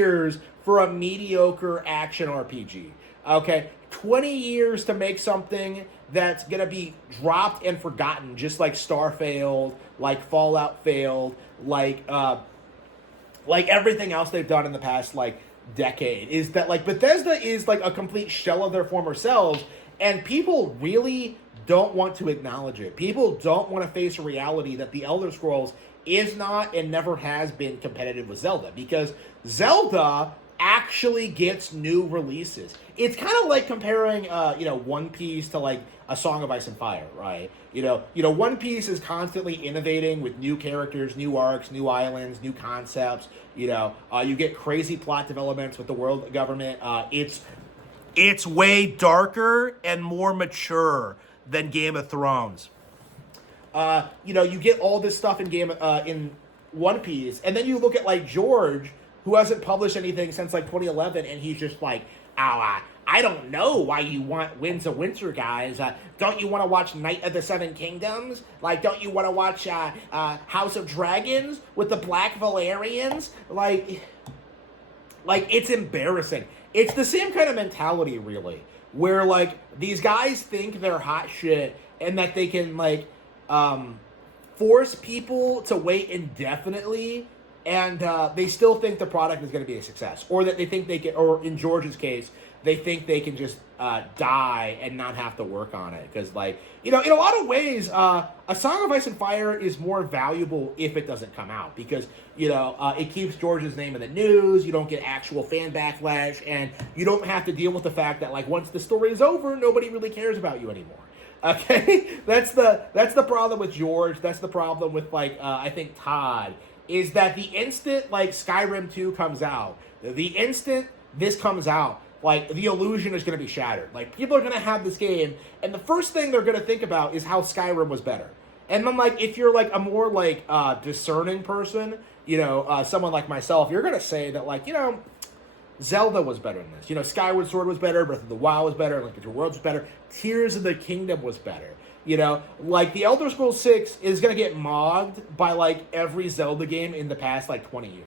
years for a mediocre action RPG. Okay, 20 years to make something that's gonna be dropped and forgotten, just like Star failed, like Fallout failed, like everything else they've done in the past like decade. Is that like Bethesda is like a complete shell of their former selves, and people really don't want to acknowledge it. People don't want to face a reality that the Elder Scrolls is not and never has been competitive with Zelda, because Zelda actually gets new releases. It's kind of like comparing One Piece to like a Song of Ice and Fire, right? One Piece is constantly innovating with new characters, new arcs, new islands, new concepts. You get crazy plot developments with the world government. It's way darker and more mature than Game of Thrones. You get all this stuff in One Piece, and then you look at like George, who hasn't published anything since like 2011, and he's just like, I don't know why you want Winds of Winter, guys. Don't you want to watch Night of the Seven Kingdoms? Like, don't you want to watch House of Dragons with the Black Valerians? Like it's embarrassing. It's the same kind of mentality, really, where like these guys think they're hot shit and that they can like force people to wait indefinitely, and they still think the product is going to be a success, or that they think they can, or in George's case, they think they can just die and not have to work on it. Because, in a lot of ways, A Song of Ice and Fire is more valuable if it doesn't come out. Because, it keeps George's name in the news, you don't get actual fan backlash, and you don't have to deal with the fact that, like, once the story is over, nobody really cares about you anymore. Okay? That's the problem with George. That's the problem with, I think Todd, is that the instant, Skyrim 2 comes out, the instant this comes out, the illusion is going to be shattered. People are going to have this game, and the first thing they're going to think about is how Skyrim was better. And then, if you're, a more, discerning person, someone like myself, you're going to say that, Zelda was better than this. Skyward Sword was better, Breath of the Wild was better, Link to the World was better, Tears of the Kingdom was better. The Elder Scrolls 6 is going to get mogged by, every Zelda game in the past, 20 years.